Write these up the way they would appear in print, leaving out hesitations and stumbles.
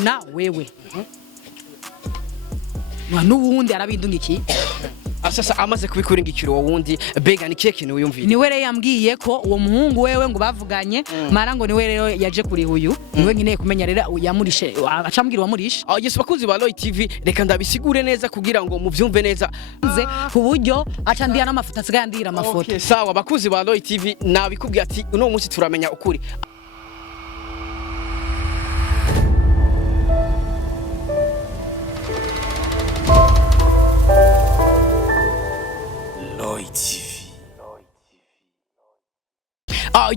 na wewe n'uwundi arabindungikiye Sasa amaze kubikuringikira wundi bega ni kiye kintu uyumviye niwe rero yambwiye ko uwo muhungu wewe ngo bavuganye mara ngo niwe rero yaje kuri uyu niwe nkeneye kumenya rero yamurishe acambwira wamurishe Yose bakuzi ba Roy TV reka ndabisigure neza kugira ngo muvyumve neza nze ku buryo aca ndiya n'amafoto asigaye andira amafoto Okay sawa bakuzi ba Roy TV nabikubwiye ati uno munsi turamenya ukuri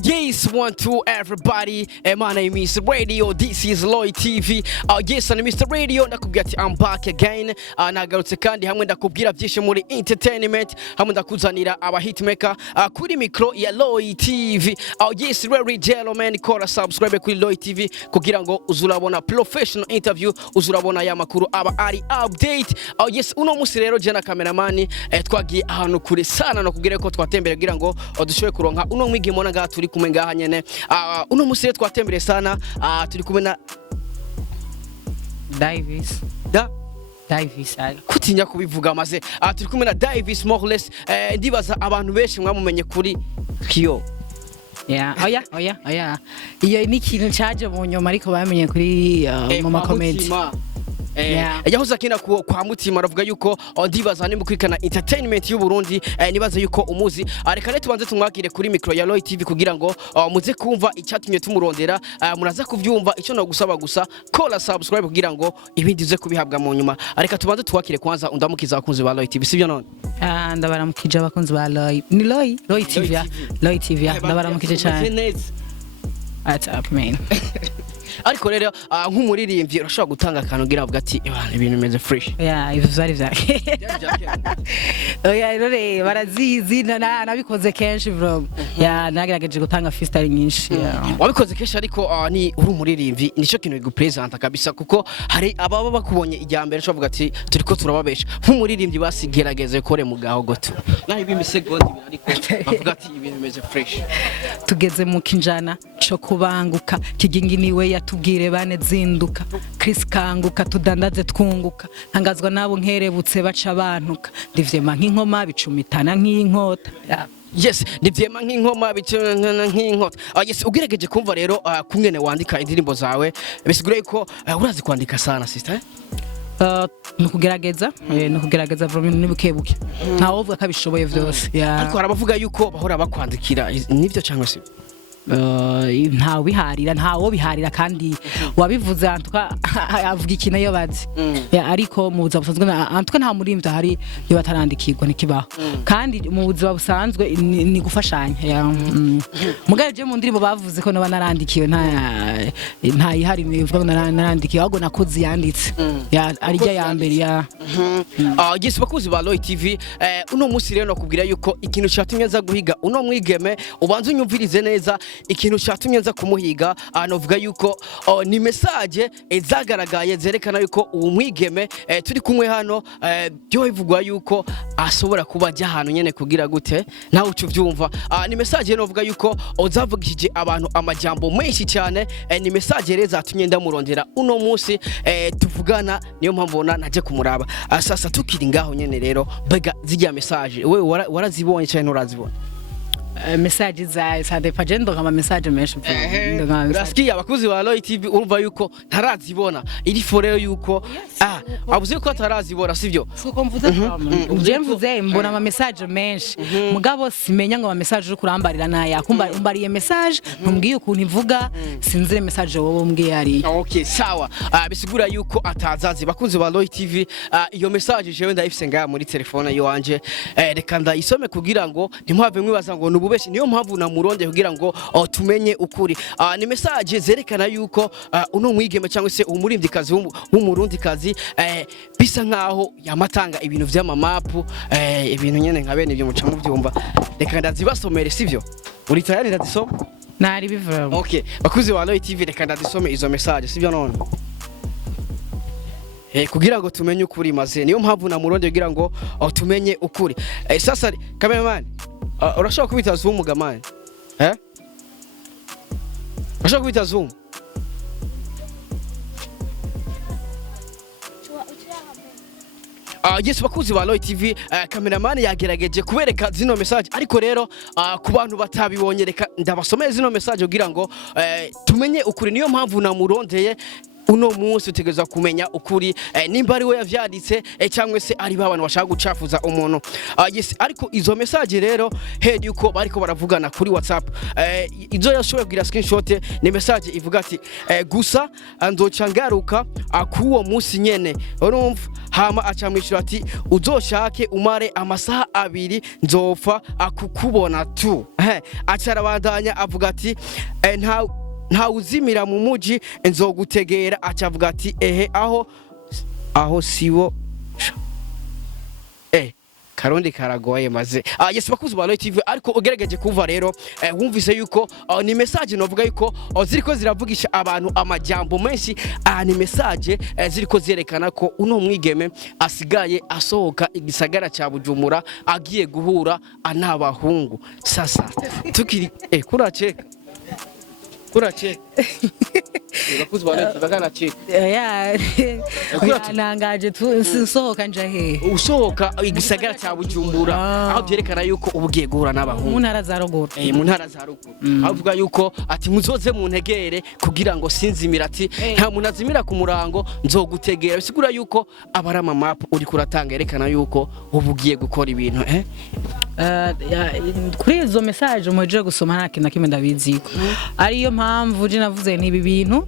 Yes, 1-2 everybody. My name is Radio. This is Loy TV. Yes, and Mr. Radio. Ndakubwira ati I'm back again. Nagarutse kandi hamwe ndakubwira byinshi muri entertainment. Hamwe ndakuzanira aba hitmaker kuri micro ya Loy TV. Yes, very gentlemen, kora subscribe kuri Loy TV kugira ngo uzurabona professional interview, uzurabona ya makuru aba ari update. Yes, uno musi rero je na cameraman twagiye ahantu kure sana no kugira ko twatembere kugira ngo dushobe kuronka uno mwigimo na turi kumwe ngaha nyene uno musire twatembere sana turi kumwe na Davis kutinya kubivuga maze turi kumwe na Davis Morles ndibaza abantu benshi mwamumenye kuri Kyo oya iyo ni ikintu cyaje mu nyuma ariko bamenye kuri mu makomedi yahoze akina kwa mutima aravuga yuko ndibaza ni mukwikana entertainment y'u Burundi nibaza yuko umuzi reka rero tubanze tumwakire kuri micro ya Loy TV kugira ngo muze kumva icyatumye tumurondera muraza kuvyumva ico no gusaba gusa kola subscribe kugira ngo ibindi uze kubihabwa mu nyuma reka tubanze twakire kwanza undamukiza abakunzi ba Loy TV sivyo none ndabaramukije abakunzi ba Loy ni Loy TV ndabaramukije cyane what's up man ariko rero nk'umuririmbyi urashobora gutanga akantu ugira avuga ati ibintu bimeze fresh ivyo zari vyake rero barazizi nabikoze kenshi bro nagerageje gutanga freestyle nyinshi wabikoze kenshi ariko ni uri umuririmbyi nico kintu bigupresenta kabisa kuko hari ababa bakubonye ijyambere cyo bavuga ati turiko turababesha nk'umuririmbyi basigerageze kore mu gaho goto naho ibimisegonda ariko bavuga ati ibintu bimeze fresh tugeze mu kinjana cyo kubanguka kigingi niwe tubwire bane zinduka Chris kanguka tudandaze twunguka ntangazwa nabo nkerebutse baca abantuka ndivyema nk'inkoma bicumitana nk'inkota Yes ndivyema nk'inkoma bicana nk'inkota yes ugerageje kumva rero kumwene wandika indirimbo zawe bisigure ko urazi kwandika sana sister nukugerageza from nibukebuke ntawo uvuga kabishoboye vyose ariko harabavuga yuko bahora bakwandikira nivyo cyangwa se ntawo biharira kandi wabivuze antuka avuga ikintu yo bazi ariko mu buzima busanzwe antuka nta murimvya hari yo batarandikirwa nikibaho kandi mu buzima busanzwe ni gufashanya mugaje mu ndirimbo bavuze ko naba narandikiwe nta ihari nivuga narandikiwe ahubwo nakoze yanditse arijya ya mbere yes bakuzi ba Loy TV uno musi rero nakubwira yuko ikintu cyatumye nza guhiga uno mwigeme ubanze unyumvirize neza ikintu cyatumye nza kumuhiga anovuga yuko ni message ezagaragaye zerekana yuko uwo mwigeme turi kumwe hano byo bivugwa yuko asobora kuba ajya hano nyene kugira gute nawe ucuvyumva ni message novuga yuko ozavugishije abantu amajambo menshi cyane ni message reza atumye ndamurondera uno munsi tuvugana niyo mpamvu naje kumuraba sasa tukiri ngaho nyene rero bega zijya message wewe warazibonye cyane urazibona message za sade pagendo kama message menshi urasikiye abakuzi ba Loy TV urumva yuko ntarazibona iri foreo yuko abuze ko atarazibona sivyo suko mvuze mvuze mbona ama message menshi mugabo simenya ngo ama message uri kurambarira naya umbariye message ntumbwiye ukuntu ivuga sinzire message wowe umbwiye ari okay sawa bisigura yuko atazazi bakunzi ba Loy TV iyo message jewe ndayifise nga muri telefone yo wanje reka ndayisome kugira ngo ntimwave mwibaza ngo nububeshi niyo mpamvu namuronde kugira ngo tumenye ukuri ni message zerekana yuko uno mwigeme cyangwa se umurimbikazi w'umurundikazi bisa nkaho yamatanga ibintu vy'amamapu ibintu nyene nka bene ibyo muca mu byumba reka ndazibasomere sivyo uri tayari ndazisoma nari bivura okay bakuzi wa Loy TV reka ndazisome izo message sivyo none kugira ngo tumenye ukuri maze niyo mpamvu namuronde kugira ngo tumenye ukuri sasa cameraman urashaka kubita zoom gamani urashaka kubita zoom Yes bakuzi ba Loy TV cameraman yagerageje kubereka zino message ariko rero ku bantu batabibonye reka ndabasomeye zino message kugira ngo tumenye ukuri niyo mpamvu namurondeye uno munsi utegeza kumenya ukuri nimba ari we yavyanditse cyangwa se ari ba bantu bashaka gucafuza umuntu. Yes ariko izo message rero head yuko bariko baravugana kuri WhatsApp izo yashoboye kugira screenshot ni message ivuga ati gusa nzoca ngaruka akuwo munsi nyene urumva hama acamwishura ati uzoshake umare amasaha 2 nzopfa akukubona tu acarabandanya avuga ati nta uzimira mu muji nzogutegera acavuga ati aho sibo karundi karagoye maze yes bakuzi ba Loy TV ariko ugerageje kuva rero wumvise yuko ni message novuga yuko ziriko ziravugisha abantu amajambo menshi ni message ziriko zerekana ko uno mwigeme asigaye asohoka igisagara ca Bujumbura agiye guhura anabahungu sasa tukiri kuraceka bakuzi ba Loy TV bakanaceka nangaje tusohoka nje he usohoka igisagara cya Bujumbura aho byerekana yuko ubugiye guhura n'abahungu mu ntara za ruguru mu ntara za ruguru avuga yuko ati muzoze mu ntegere kugira ngo sinzimira ati nta muntu azimira ku murango nzogutegera bisigura yuko abarama map uri kuratanga yerekana yuko ubugiye gukora ibintu kuri izo message muje gusoma nta kintu kimwe ndabiziko ariyo mpamvu je navuze n'ibi bintu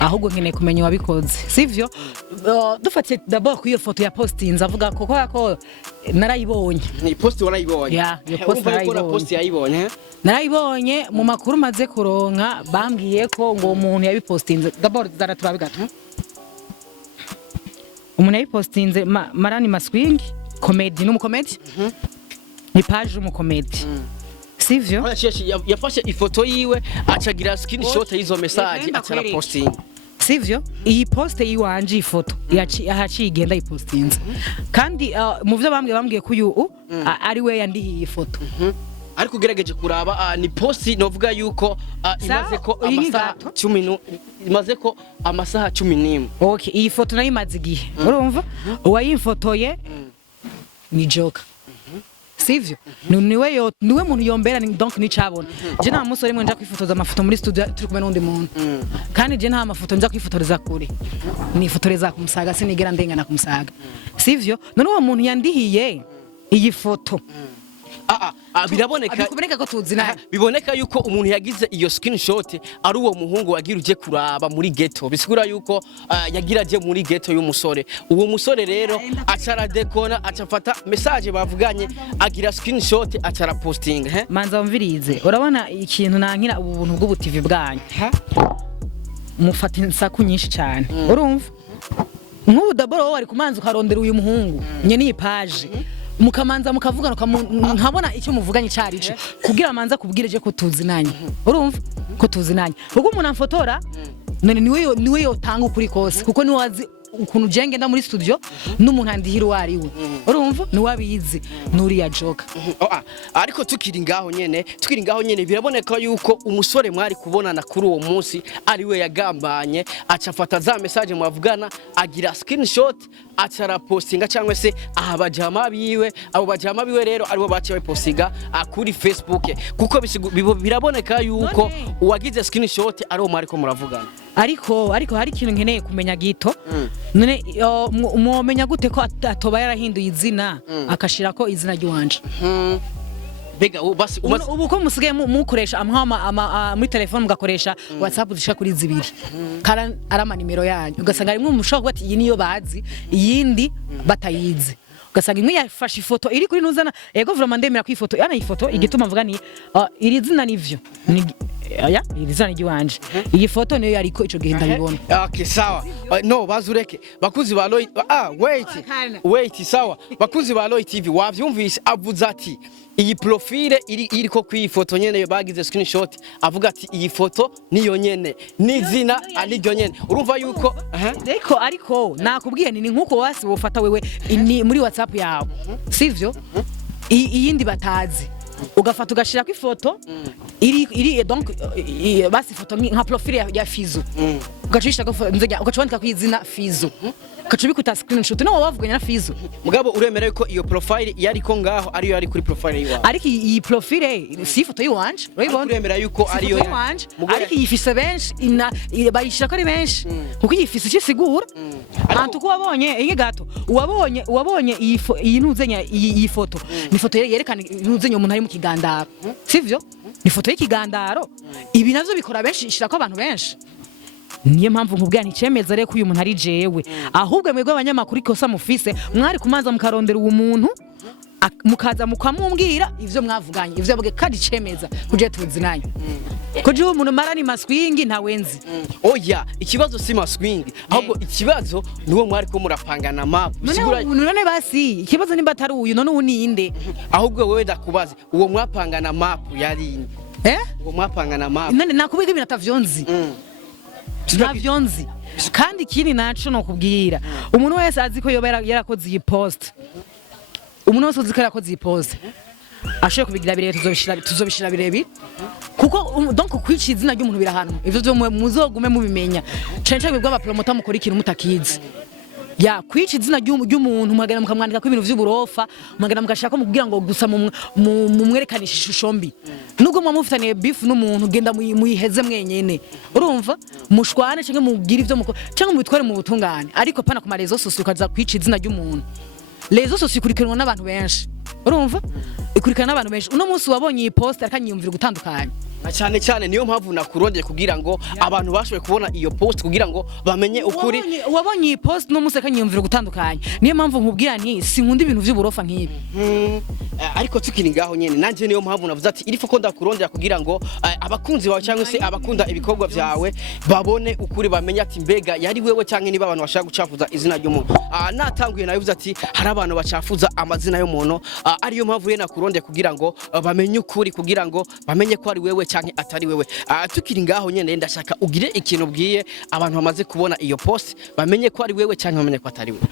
ahubwo nkeneye kumenya wabikoze sivyo dufate d'abord ku iyo foto ya postinze avuga ko narayibonye ni post warayibonye iyo post yarayibonye narayibonye mu makuru maze kuronka bambwiye ko ngo umuntu yabipostinze d'abord zara turabigato umuntu yabipostinze Marani Maswing comedy n'umukomedi ni page y'umukomedi sivyo yafashe ifoto yiwe acagira screenshot y'izo message acara posting sivyo iyi post yiwanje ifoto yahaciye igenda ipostinze kandi mu byo bambwiye ko uyu ari we yandihiye ifoto ariko ugerageje kuraba ni post novuga yuko imaze ko amasaha 10 imaze ko amasaha 11 okay iyi foto nayo imaze igihe urumva uwayimfotoye ni Joker sivyo niwe muntu yombera donc ni cabona je nta musore mwe nja kwifotoza amafoto muri studio turi kumwe n'undi muntu kandi je nta mafoto nja kwifotoreza kure ni fotoreza kumusaga sinigera ndengana kumusaga sivyo none uwo muntu yandihiye iyi foto biraboneka ko tuzina biboneka yuko umuntu yagize iyo screenshot ari uwo muhungu wagira uje kuraba muri ghetto bisigura yuko yagiraje muri ghetto y'umusore uwo musore rero acara dekona acafata message bavuganye agira screenshot acara posting manza umvirize urabona ikintu nankira ubu buntu bw'ubu TV bwanyu mufata insaku nyinshi cyane urumva nk'ubu daboro wari kumanza ukarondera uyu muhungu nye ni page mukamanza mukavugana nkabona icyo muvuganye cyari cyo kugira amanza kubwireje ko tuzinanye urumva ko tuzinanye ubwo umuntu amfotora none niwe yotanga ukuri kose kuko ni wazi ukuntu jenge nda muri studio n'umuntu andihira wari we urumva ni wabizi nuri ya Joker ariko tukiri ngaho nyene biraboneka yuko umusore mwari kubonana kuri uwo munsi ari we yagambanye acafata za message mwavugana agira screenshot acara postinga cyangwa se abajama biwe abo bajama biwe rero aribo baciye postinga kuri Facebook kuko biraboneka yuko uwagize screenshot ari uwo mwari ko muravugana ariko hari ikintu nkeneye kumenya gito none umomenya gute ko atoba yarahinduye izina akashira ko izina ry'uwanje bega basi ubu ko musigaye mukoresha muri telefone mugakoresha WhatsApp zisha kuri zibiri arama nimero yanyu ugasanga rimwe mushobora kuti iyi niyo bazi iyindi batayizi ugasanga imwe yafashe ifoto iri kuri nuzana yego vraiment ndemera ku ifoto yana ifoto igituma mvuga ni iri zina nivyo iri zina ry'uwanje iyi foto niyo yariko ico gihe ndabibona okay sawa no bazureke bakuzi ba Loy wait sawa bakuzi ba Loy TV wavyumvise avuze ati iyi profile iriko kwi foto nyene bagize screenshot avuga ati iyi foto niyo nyene nizina ari ryo nyene urumva yuko ariko nakubwiye ni nkuko wasi wofata wewe muri WhatsApp yawe sivyo iyindi batazi ugafata ugashira ku ifoto iri donc basi foto nka profile ya Fizo ugacisha nzega ugacwandika ku izina Fizo ugaca ubikuta screenshot no wavuganye na Fizo mugabo uremera yuko iyo profile yari ko ngaho ariyo yari kuri profile yiwawe ariko iyi profile si ifoto yiwanje urayibona uremera yuko ariyo yiwanje ariko yifise benshi bayishira ko ari benshi kuko yifise ikisigura antu ko wabonye iyi gato wabonye iyi nuzenya iyi foto ni foto yerekana nuzenya umuntu ari mu kigandaro sivyo ni foto y'ikigandaro ibi navyo bikora benshi ishira ko abantu benshi niyo mpamvu nkubwira nticemeza reko uyu muntu ari jewe ahubwo mwebwe abanyamakuru ikosa mufise mwari kumanza mukarondera uwo muntu mukaza mukamumbwira ivyo mwavuganye ivyo bwe kandi cemeza kuje tuzinanye ko je umuntu marani maswingi ntawenzi oya ikibazo si maswingi ahubwo ikibazo niwo mwari ko murapangana map none basi ikibazo nimba atari uyu none uninde ahubwo wewe ndakubaze uwo mwapangana map yari uwo mwapangana map none nakubiga ibintu atavyonzi navyonzi kandi ikindi naco no kubwira umuntu wese azi ko yoba yarakoze iyi post umuntu wese uzi ko yarakoze iyi post ashoye kubigira birebe tuzobishira birebe kuko donc kwica izina ry'umuntu birahanwa ivyo byo muzogume mubimenya cenca bibwa aba promoter mukora ikintu mutakizi ya kwica izina ry'umuntu mwagana mukamwandika ko ibintu vy'uburofa mwagana mugashaka mukubwira ngo gusa mumwerekanisha ishusho mbi nubwo mwamufitaniye beef n'umuntu genda muyiheze mwenyene urumva mushwane canke mugira ivyo mukora canke mubitware mu butungane ariko pana ku marezo sosio kaza kwica izina ry'umuntu rezo sosio ikurikiranwa n'abantu benshi urumva ikurikirana n'abantu benshi uno munsi wabonye iyi post akanyiyumvira gutandukanye cyane niyo mpamvu nakurondeye kugira ngo abantu bashobe kubona iyo post kugira ngo bamenye ukuri wabonye iyi post no museka nyumvira gutandukanye niyo mpamvu nkubwira nti sinkunda ibintu vy'uburofa nkibi ariko tukiri ngaho nyene nanje niyo mpamvu navuze ati irifo ko ndakurondera kugira ngo abakunzi bawe cyangwa se abakunda ibikorwa vyawe babone ukuri bamenye ati mbega yari wewe cyangwa niba abantu bashaka gucafuza izina ry'umuntu natanguye navuze ati hari abantu bacafuza amazina y'umuntu ariyo mpamvu rero nakurondeye kugira ngo bamenye ukuri kugira ngo bamenye ko ari wewe canke atari wewe tukiri ngaho nyene ndashaka ugire ikintu bwiye abantu bamaze kubona iyo post bamenye ko ari wewe canke bamenye ko atari wewe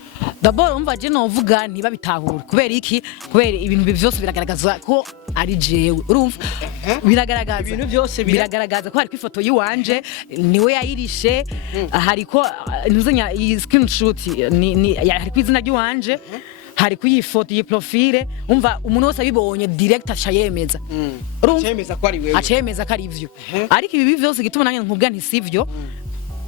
d'abord umva je novuga ntiba bitahura kubera iki kubera ibintu byose biragaragaza ko ari jewe urumva biragaragaza ibintu byose biragaragaza ko hari ku ifoto yiwanje niwe yayirishe hariko ntuzenya iyi screenshot ni hari ku izina ry'iwanje hari kuyifoto iyi profile umva umuntu wose abibonye direct ashayemeza acemeza ko ari wewe acemeza ko ari ivyo ariko ibi byose gituma nanjye nkubwa nti sivyo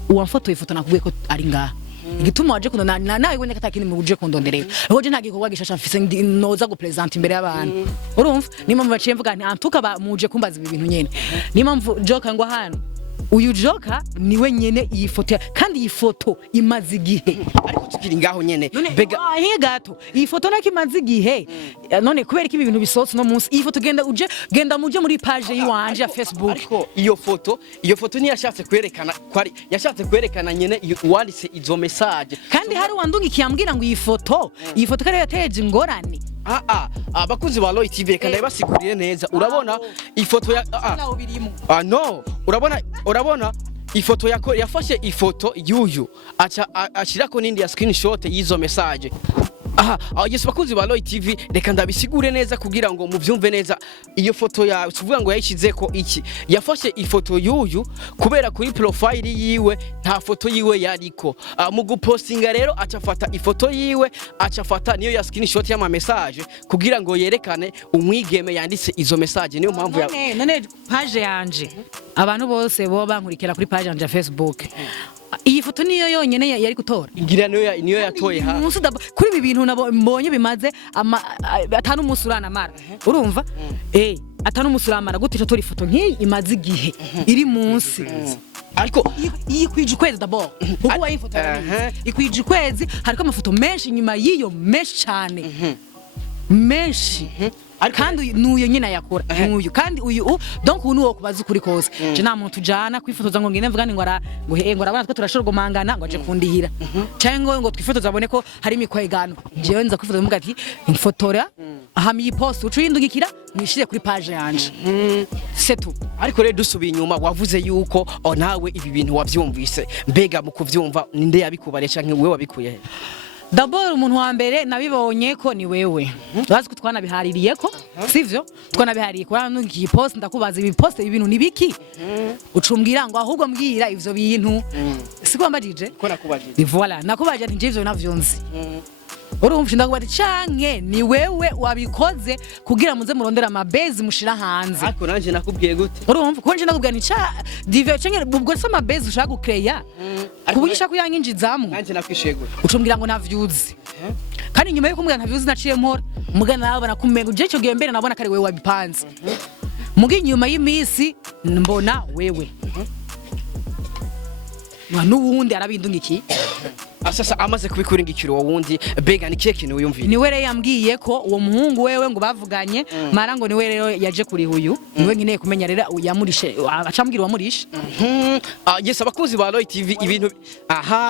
uwamfoto ifoto nakubwiye ko ari ngaha igituma waje kuno nawe wene katakini mu uje kundonderera hoje nta gikorwa gishasha mfise noza go present imbere y'abantu urumva nimba mvaciye mvuga nti antuka muje kumbaza ibi bintu nyene nimba joka ngo hano uyu joka niwe nyene iyi foto kandi iyi foto imaze igihe ariko tukiri ngaho nyene bega gato iyi foto nako imaze igihe none kubera ko ibi bintu bisohotse no munsi iyi foto genda muje muri page yiwanje ya Facebook ariko iyo foto ni yashatse kwerekana kwari yashatse kwerekana nyene wanditse izo message kandi hari wandunga ikiyambwira ngo iyi foto kare yateje ingorane abakunzi ba Loy TV kandi basiguriye neza urabona ifoto ya no urabona ifoto yafashe ifoto yuyu ashirako nindi ya screenshot yizo message Yose bakunzi ba Loy TV reka ndabisigure neza kugira ngo muvyumve neza iyo foto ya tuvuga ngo yayishizeko iki yafashe ifoto yuyu kubera kuri profile yiwe nta foto yiwe yariko mu gupostinga rero acafata ifoto yiwe acafata niyo ya screenshot y'ama message kugira ngo yerekane umwigeme yanditse izo message niyo mpamvu none page yanje abantu bose bo bankurikira kuri page yanje ya Facebook iyi foto niyo yonyene yari gutora ngira niyo yatoye ha kuri ibi bintu mbonye bimaze atanu musurana mara urumva atanu musuramara gutisha tori foto nkiyi imaze igihe iri munsi ariko ikwije ukwezi d'abord uko wayifoto ikwije ukwezi hariko amafoto menshi nyuma yiyo menshi cyane menshi kandi nuyo nyina yakora nuyo kandi uyu donc uyu nuwo kubaza ukuri kose je nta muntu tujana kwifotoza ngo ngene mvuga ni ngo arabana twa turashorogomangana ngo aje kundihira cyangwa ngo twifotoza abone ko hari imikwegano jewe nza kwifotoza mvuga ati mfotora ahami iyi post ucuyindugikira nishire kuri page yanje c'est tout ariko rero dusubiye inyuma wavuze yuko nawe ibi bintu wavyumvise mbega mu kuvyumva ninde yabikubare canke wewe wabikuye D'abord umuntu wa mbere nabibonye ko ni wewe. Bazi ko twanabihaririye ko sivyo? Twanabihariye ko nungiye post ndakubaza ibi post ibintu nibiki? Ucumbwira ngo ahubwo mbwira ivyo bintu. Siko mbajije? Ko nakubajije. Voilà, nakubajije nti ivyo navyonzi. Urumva ndakubati canke ni wewe wabikoze kugira muze murondera amabezi mushira hanze. Ariko nanje nakubwiye gute? Urumva ko nje nakubwiye ni ca dive canke ubwo se amabezi ushaka gukreya. Kubugisha kuyanginjizamwe. Nanje nakwishiye gute? Ucumbwira ngo navyuzi. Kandi nyuma yo kumbwira ntavyuzi naciye mpora. Mugana nawe nakumenga je cyo gihe mbere nabona kare wewe wabipanze. Mugi nyuma y'imisi mbona wewe. Nubundi arabindungiki. Sasa amaze kubikuringikira wundi bega ni kiye kintu uyumviye. Niwe rero yambwiye ko uwo muhungu wewe ngo bavuganye mara ngo niwe rero yaje kuri huyu niwe nkeneye kumenya rero yamurishe acambwira wamurishe. Yes abakuzi ba Roy TV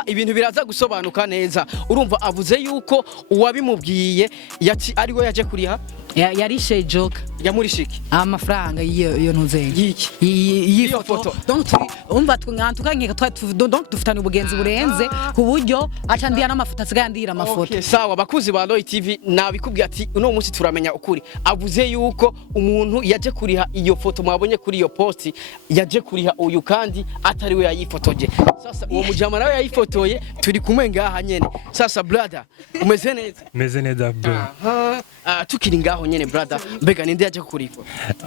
ibintu biraza gusobanuka neza. Urumva avuze yuko uwabimubwiye yati ari we yaje kuriha yarishe joke yamurishiki amafaranga iyo ntuzenge iyo foto donc umva twantukankeka donc dufitana ubugenzi burenze ku buryo aca ndiya n'amafoto asigaye andira amafoto. Okay, sawa bakuzi ba Roy TV nabikubwiye ati uno munsi turamenya ukuri. Avuze yuko umuntu yaje kuriha iyo foto mwabonye kuri iyo post yaje kuriha uyu kandi atari we yayifotoje. Sasa uwo mujama nawe yayifotoye turi kumwe ngaha nyene. Sasa brother umeze neza? Meze neza bro. Tukiri ngaho nyene brother mbega ninde yaje kurifa?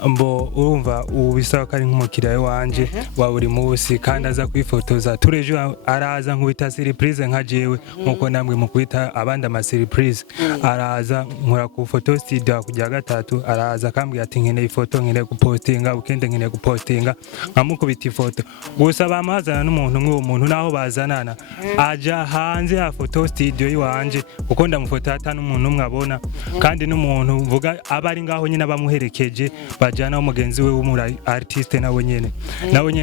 Mbo urumva ubisaba kari nk'umukiriya wanje wa buri munsi kandi aza kwifotoza turejo araza nkubita surprise nka jewe nkuko namwe mukwita abandi ama surprise araza nkora ku photo studio kujya gatatu araza kambwira ati nkeneye ifoto nkeneye gupostinga ukende nkeneye gupostinga nkamukubita ifoto gusa bamazana n'umuntu nk'uwo muntu naho bazanana aja hanze ya photo studio yiwanje kuko ndamufota hata n'umuntu mwabona kandi n'umuntu mvuga abari ngaho nyine bamuherekeje bajana umugenzi we w'umura artiste nawe nyene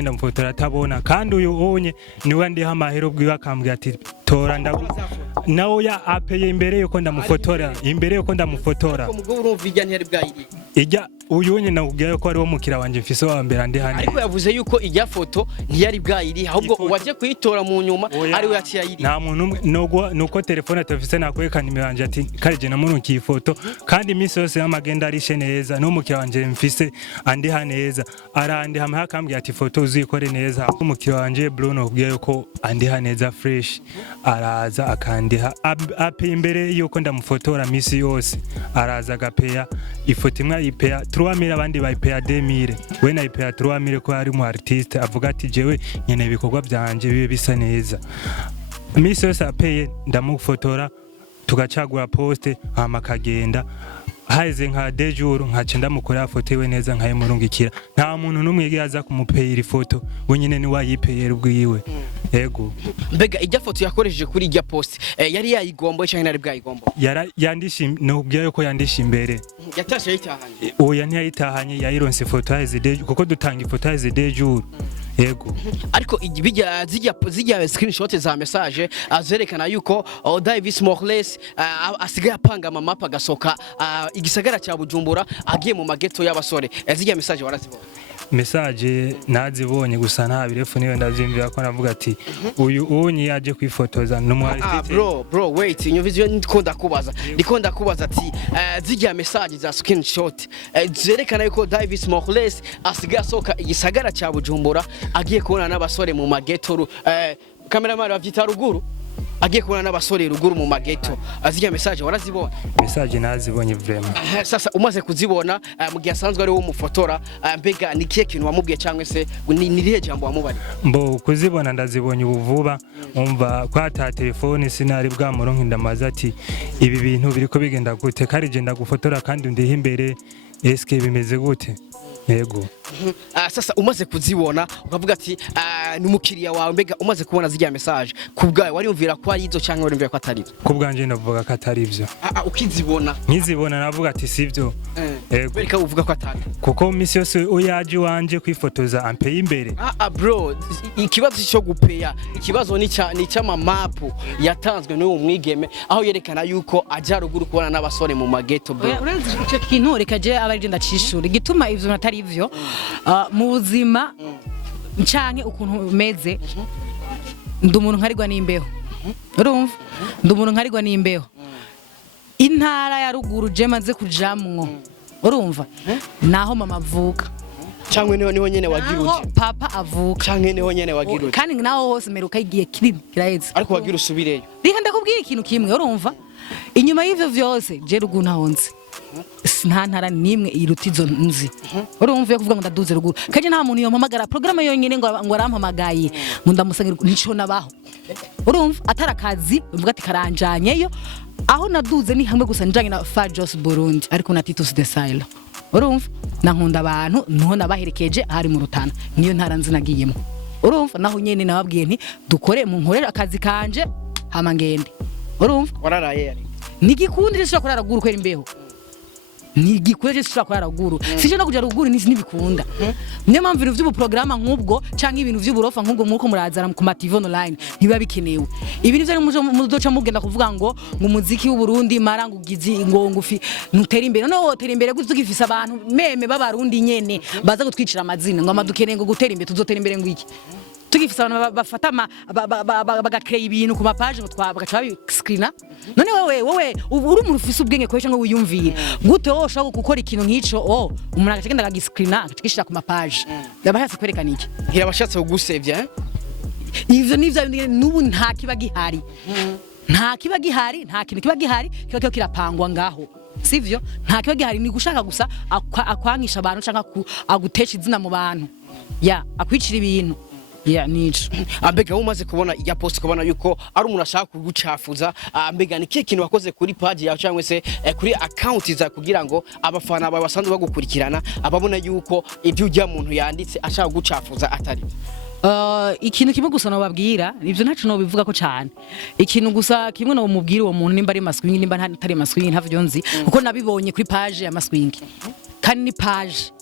ndamufotora atabona kandi uyu onye niwe ndi hamahero bwiwa kambwira ati tora nawe ya apeye imbere yuko ndamufotora umugabo urumva ijya ntiyari bwayiri ijya uyu nyine nakubwiye ko ari wo mukira wanje mfise wa mbere andi handi ariko yavuze yuko ijya foto ntiyari bwayiri ahubwo waje kuyitora mu nyuma ari we yaciye ayiri nta muntu nuko telefone atafise nakwekana nimero yanje ati karije na muntu ki foto kandi iminsi yose y'amagenda arishe neza no mukira wanje mfise andi haneza arandi hamwe hakambwiye ati foto uzikore neza umukira wanje Bruno kubwiye ko andi haneza fresh araza akandiha ape imbere yuko ndamufotora misi yose araza gapeya ifoto imwe ipeya 3000 abandi bayipeya 2000 we na ipeya 3000 ko ari mu artiste avuga ati jewe nyene ibikorwa byanje bibe bisa neza misi yose apeye ndamufotora tugacagura poste hama kagenda haize nka dejuru nkace ndamukorera foto iwe neza nkayimurungikira nta muntu numwe yaza kumupeyira ifoto we nyine ni wayipeyera ubwiwe yego mbega ijya foto yakoresheje kuri ijya post yari yayigombo cyangwa nari bwayigombo yandishim no ubwiye ko yandisha imbere yatashe yitahanye oya ntiyayitahanye yayironse foto haize dejuru kuko dutanga ifoto haize dejuru yego ariko bijya zijya screenshot za message azerekana yuko Davis Morales asigaye apanga amamapa gasoka igisagara cya Bujumbura agiye mu mageto y'abasore zijya message warazibona message nazibonye gusa nta birefu niyo ndavyimvira ko navuga ati uyu unyi yaje kwifotoza n'umwartiste bro wait nyuvizyo ndiko ndakubaza ati zijya message za screenshot zerekana yuko Davis Morales asigaye asoka igisagara cya Bujumbura agiye kubona n'abasore mu mageto cameraman bavyita ruguru agiye kubona n'abasore ruguru mu mageto azijya message warazibona message nazibonye vraiment sasa umaze kuzibona mu gihe asanzwe ari wo mufotora mbega ni kiye kintu wamubwiye cyangwa se ni rihe jambo wamubari mbo kuzibona ndazibonye ubuvuba umva kwata telefone sinari bwa muronki ndamaza ati ibi bintu biriko bigenda gute karije ndagufotora kandi ndihe imbere eske bimeze gute yego sasa umaze kuzibona ukavuga ati numukiriya wawe mbega umaze kubona zijya message kubgaye wari umvira ko ari izo cyangwa wari umvira ko atari kubganje ndavuga ko atari ivyo ukizibona nkizibona navuga ati sivyo yego bereka uvuga ko atari kuko misi yose uyaje wanje kwifotoza ampeye imbere bro ikibazo cyo gupeya ikibazo ni cy'amamapu yatanzwe n'uwo mwigeme aho yerekana yuko ajya ruguru kubona n'abasore mu mageto bro urenze icyo kintu reka je abari ndacishura igituma ivyo natari ivyo mu buzima ncanye ukuntu meze ndi umuntu nkarirwa n'imbeho urumva ndi umuntu nkarigwa n'imbeho intara ya ruguru je maze kujamwo urumva naho mama avuka cyangwa niho nyene wagiruje papa avuka cyangwa niho nyene wagiruje kandi naho hose meruka igiye kiraheze ariko wagira usubireyo reka ndakubwira ikintu kimwe urumva inyuma y'ivyo vyose je ruguru ntahonze nta ntara nimwe iruta izo nzi urumva yo kuvuga ngo ndaduze ruguru kaje nta muntu yompamagara programme yonyine ngo arampamagaye ngo ndamusangira nico nabaho urumva atarakazi uvuga ati karanjanyeyo aho naduze ni hamwe gusa njanye na Fajos Burundi ariko na Titus de Silo urumva nankunda abantu niho nabaherekeje hari mu Rutana niyo ntara nzi nagiyemo urumva naho nyene nababwiye nti dukore mu nkorera akazi kanje hama ngende urumva wararaye yari nigikundire sho kurara ruguru kwera imbeho nigikureje sho kurara ruguru sije no kuja ruguru nibikunda niyo mpamvu ibintu vy'ubu programa nk'ubwo canke ibintu vy'uburofa nk'ubwo muko murazara ku ma TV online ntibiba bikenewe ibi nivyo muzoca mugenda kuvuga ngo umuziki w'u Burundi maranga ugizi ngo ngufi nutera imbere no wotera imbere guzugifisa abantu meme b'abarundi nyene baza gutwicira amazina ngo amadukeneye ngo gutera imbere tuzotera imbere ngwiki tugifisa abantu bafata bagakreya ibintu ku mapage ngo bagaca babiscreena none wewe uri umuntu ufise ubwenge kwesha ngo wiyumvire gute wowe ushaka gukora ikintu nk'ico umuntu agacagenda akagiscreena agacikishira ku mapage yabashatse kwerekana iki hirabashatse kugusevya ivyo nivyo n'ubu nta kiba gihari nta kintu kiba gihari kiba kirapangwa ngaho sivyo nta kiba gihari ni gushaka gusa akwangisha abantu canka agutesha izina mu bantu akwicira ibintu nico ambega umaze kubona ya post kubona yuko ari umuntu ashaka kugucafuza ambega ni kintu wakoze kuri page yawe cyangwa se kuri account za kugira ngo abafana bawe basanzwe bagukurikirana ababona yuko ibyo ujya muntu yanditse ashaka kugucafuza atari ikintu kimwe gusa no babwira ivyo ntacu no bivuga ko cyane ikintu gusa kimwe no mubwira uwo muntu nimba ari maswing nimba ntari maswing ntavyo nzi kuko nabibonye kuri page ya maswing kandi ni page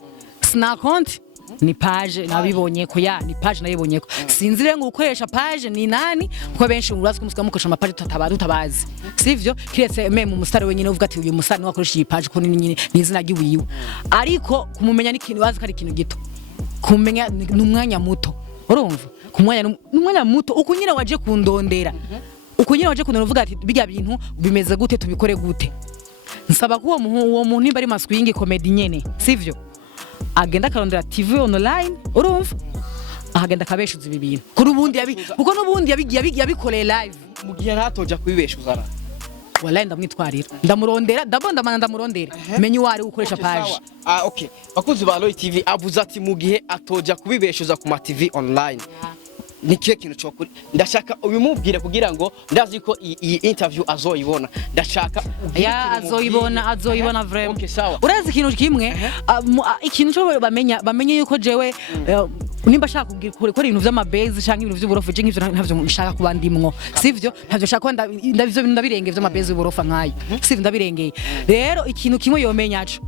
sina konti ni page nabibonye ko ni page nayibonye ko sinzire ngo ukoresha page ni nani kuko benshi urazi ko musika mukoresha amapage tutabazi sivyo kiretse meme umusare wenyine uvuga ati uyu musare wakoresha iyi page ko ni izina ry'uwiwe ariko kumumenya n'ikintu wazi ko ari ikintu gito kumenya n'umwanya muto urumva kumwanya n'umwanya muto uko nyine waje kundondera uvuga ati bijya bintu bimeze gute tubikore gute nsaba ko uwo muntu nimba ari maswing comedy nyene sivyo agenda akarondera TV online urumva ahagenda kabeshuza ibi bintu kuri ubundi kuko n'ubundi yabikoreye live mu gihe ntatoja kubibeshuza ara wallahi ndamwitwarira ndamurondera ndamurondera menye wari ukoresha page okay bakuzi ba Loy TV avuze ati mu gihe atoja kubibeshuza ku ma TV online nikiye kintu cyokuri ndashaka ubimubwire kugira ngo ndazi ko iyi interview azoyibona ndashaka azoyibona vraiment okay sawa urazi ikintu kimwe ikintu cyo bamenye yuko jewe nimba shaka gukora ibintu vy'amabase canke ibintu vy'uburofa je nk'ivyo ntavyo nshaka kuba ndimwo sivyo ntavyo shaka ndavyo ndabirengeye vy'amabase y'uburofa nkayo sivyo ndabirengeye rero ikintu kimwe yomenyaco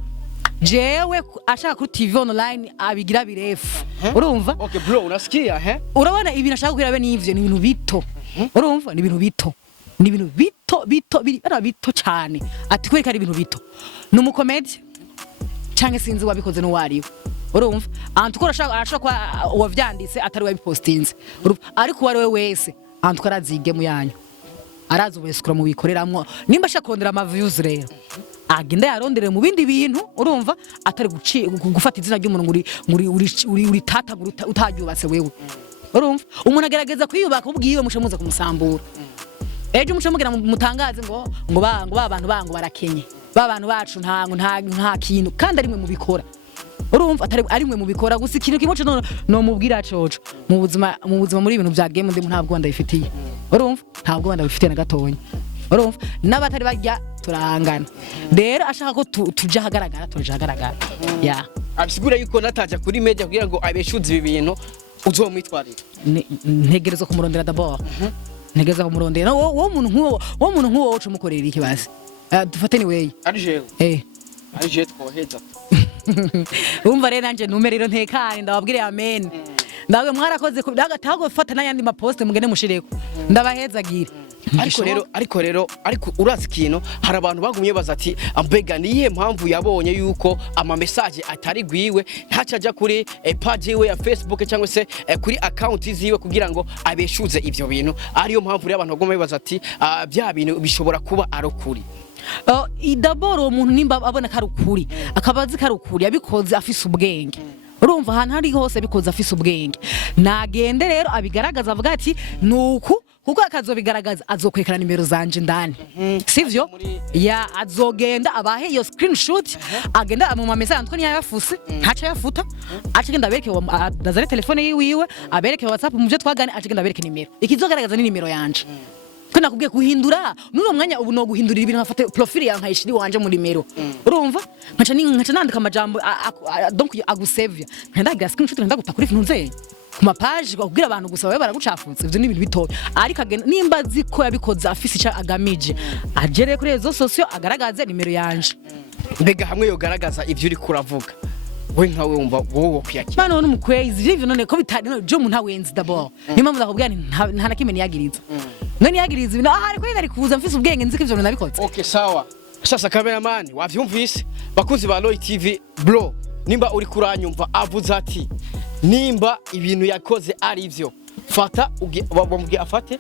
jewe ashaka kuri TV online abigira birefu urumva okay bro unasikia urabona ibintu ashaka kwirabe n'ivyo ni ibintu bito urumva ni ibintu bito cyane ati kwereka ari ibintu bito n'umukomedi canke sinzi wabikoze n'uwariwe urumva antukora ashaka wavyanditse atari wabipostinze ariko wari we wese antukora azige mu yanyu arazi ubesukura mu bikoreramwo nimba ashaka kondera ama views rero agenda yarondere mu bindi bintu urumva atari gufata izina ry'umuntu uri tata utagyubatse wewe urumva umuntu agerageza kwiyubaka ubwiwe mushamuza kumusambura ejo mushamugira mutangaze ngo babantu bango barakenye babantu bacu nta kintu kandi ari mwe mu bikora urumva ari mwe mu bikora gusa ikintu kimwe cyo no mubwira coco mu buzima muri ibintu bya game ndimo ntabwo ndabifitiye urumva ntabwo ndabifitiye na gatonya urumva n'abatari bajya turahangana rero ashaka ko tuja hagaragara abisigura yuko nataja kuri media kugira ngo abeshuze ibi bintu uzomwitwarira ntegereza kumurondera d'abord ntegereza kumurondera wo muntu nk'uwo wocu mukorera ikibazo dufate ni weyi ari jewe twoheza umva rero nanje numero rero ntekane ndababwire amen ndawe mwarakoze ndagatago fata nayandi maposte mugene mushireko ndabahezagira ariko urazi ikintu hari abantu bagumye baza ati ambega niyihe mpamvu yabonye yuko ama message atari gwiwe ntaca aja kuri page yiwe ya Facebook cyangwa se kuri account ziwe kugira ngo abeshuze ivyo bintu ariyo mpamvu rero abantu bagumye baza ati bya bintu bishobora kuba arokuri. Idaboro umuntu nimba abona karukuri akabazi karukuri yabikoze afise ubwenge urumva ahantu hari hose bikoze afise ubwenge nagende rero abigaragaza avuga ati nuku kuko akazobigaragaza azokwekana nimero zanje ndani sivyo ya azogenda abahe iyo screenshot agenda mu message antko niya yafuse ntaca yafuta acagenda abereke dazare telefone yiwe abereke WhatsApp muje twagane acagenda abereke nimero ikizogaragaza ni nimero yanje kana kubwiye guhindura nuno mwanya ubu no guhindurira ibintu nkafate profile ya nkayishiri wanje muri nimero urumva nkaca nandika amajambo donc agusevya nkandagira screenshot nkandaguta kuri ntunze kuma page kugira abantu gusa babe baragucafutse ivyo ni ibintu bitoya ariko nimba ziko yabikoze afise ica agamije agere kuri rezo socio agaragaze nimero yanje mbega hamwe yo garagaza ivyo uri kuravuga we nkawe wumva wowe kwiyakira bano no mukwezi ivyo none ko bitari no jo muntu awenzi d'abord nimba muzakubwira nta nakimwe niyagiriza none yagiriza ibintu aha ariko yari kuza mfise ubwenge nziko ivyo nabikoze okay sawa sasa cameraman wavyumvise bakuzi ba Roy TV bro nimba uri kuranyumva avuze ati nimba ibintu yakoze ari ivyo fata bamubwiye afate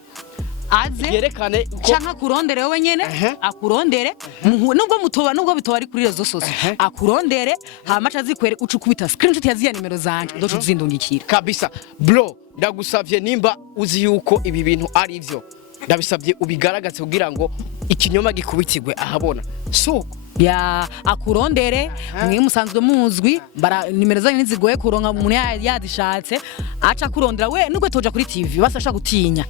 aze yerekane canka kurondere wewe nyene akurondere nubwo mutoba nubwo bitoba ari kuri rezo sose akurondere hama azikwere ucukubita screenshot yaziya nimero zanje ndo tuzindungikira kabisa bro ndagusavye nimba uzi yuko ibi bintu ari ivyo ndabisabye ubigaragaze kugira ngo ikinyoma gikubitigwe ahabona soko ya akurondere mwe musanzwe muzwi bara nimero zanyu nizigoye kuronka umuntu yadishatse aca kurondera we nubwo toja kuri TV basasha gutinya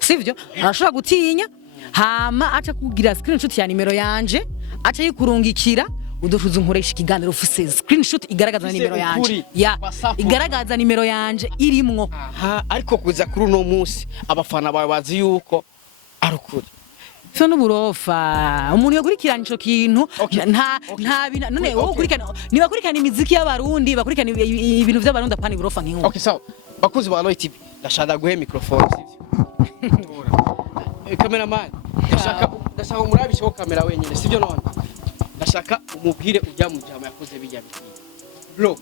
sivyo arashobora gutinya hama aca kugira screenshot ya nimero yanje aca yikurungikira udushuza nkoresha ikiganiro ufise screenshot igaragaza nimero yanje ya igaragaza nimero yanje irimwo ariko kuza kuri uno munsi abafana bawe bazi yuko arukuri so n'uburofa umuntu yakurikirana ico kintu nta none wowe kurikana niba kurikana imiziki y'abarundi bakurikana ibintu by'abarundi apana iburofa nk'inko okay sawa bakuzi ba Roy TV ndashaka guhe microphone sivyo cameraman ndashaka umurabisho kamera wenyine sivyo none ndashaka umubwire ujya mu jama yakoze bijya bro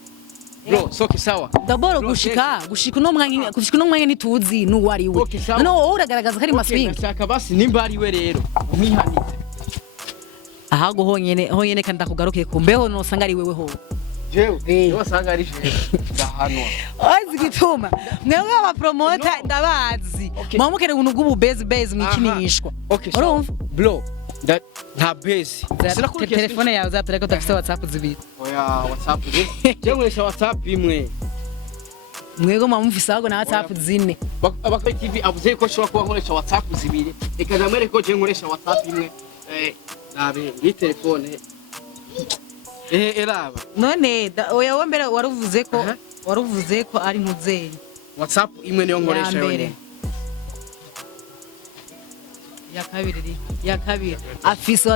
soke sawa daboro gushika no mwanya nituzi nuwari we none wowe uragaragaza kari maswing ndashaka basi nimba ari we rero umwihanite ahago honyene kandi akugaruke kumbeho no sanga ari wewe ho jewe wasanga ari jewe ndahanwa azi gituma mwewe aba promoter ndabazi mwamukere ubuntu bw'ubu base mwikinishwa urumva bro nta base telefone yawe zatureka udafite WhatsApp zibiri oya WhatsApp je nkoresha WhatsApp imwe mwego mwamufise ahubwo na WhatsApp zine abakora TV avuze ko shobora kuba nkoresha WhatsApp zibiri reka ndamwereke ko je nkoresha WhatsApp imwe nabe ni telefone Raba none oya wombere waruvuze ko ari ntuzeye WhatsApp imwe niyo nkoresha yone ya kabiri afise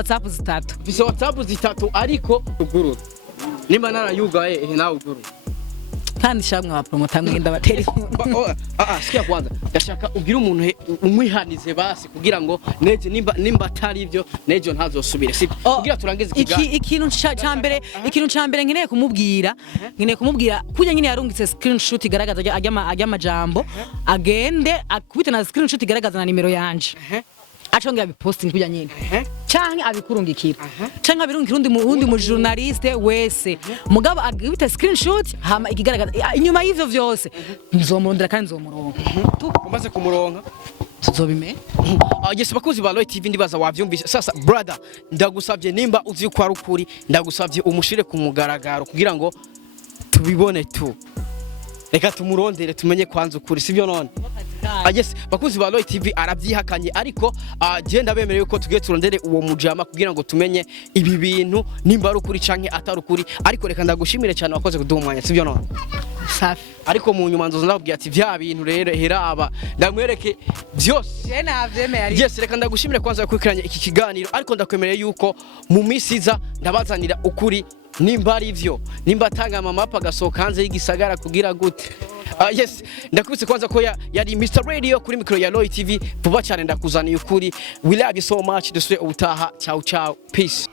WhatsApp zitatu ariko ugurura nimba narayugaye nawe ugurura kandi shamwe aba promoter mwenda bateri sikia kwanza ndashaka ugira umuntu umwihanize basi kugira ngo neje nimba atari ibyo neje ntazosubire si kugira turangize ikintu cyambere nkeneye kumubwira kujya nyine yarungitse screenshot igaragaza ajya amajambo agende akubita na screenshot igaragaza na nimero yanje achonga biposting kujya nyine canke abikurungikira canke abirungikira undi mu journaliste wese mugabo agibita screenshot hama ikigaragaza inyuma y'ivyo vyose nzomurondera kandi nzomuronka umaze kumuronka tuzobime Yose bakuzi ba Roy TV ndibaza wavyumvise sasa brother ndagusavye nimba uzi ko ari ukuri ndagusavye umushire ku mugaragaro kugira ngo tubibone tu reka tumurondere tumenye kwanza ukuri sivyo none Yose bakuzi ba Roy TV arabyihakanye ariko genda bemereye yuko tugiye turondere uwo mujama kugira ngo tumenye ibi bintu nimba ari ukuri canke atari ukuri ariko reka ndagushimire cyane wakoze kuduha umwanya sivyo none safi ariko mu nyuma nzoza ndabwira ati vya bintu rero Raba ndamwereke Vyose je navyemeye ari Yes reka ndagushimire kwanza gukurikiranya iki kiganiro ariko ndakwemereye yuko mu misiza ndabazanira ukuri nimba ari ivyo nimba atanga amamapa agasohoka hanze y'igisagara kugira gute. Yes, ndakubise kwanza ko yari Mr Radio kuri micro ya Loy TV vuba cyane ndakuzaniye ukuri. We love you so much. Dusubire ubutaha. Ciao ciao. Peace.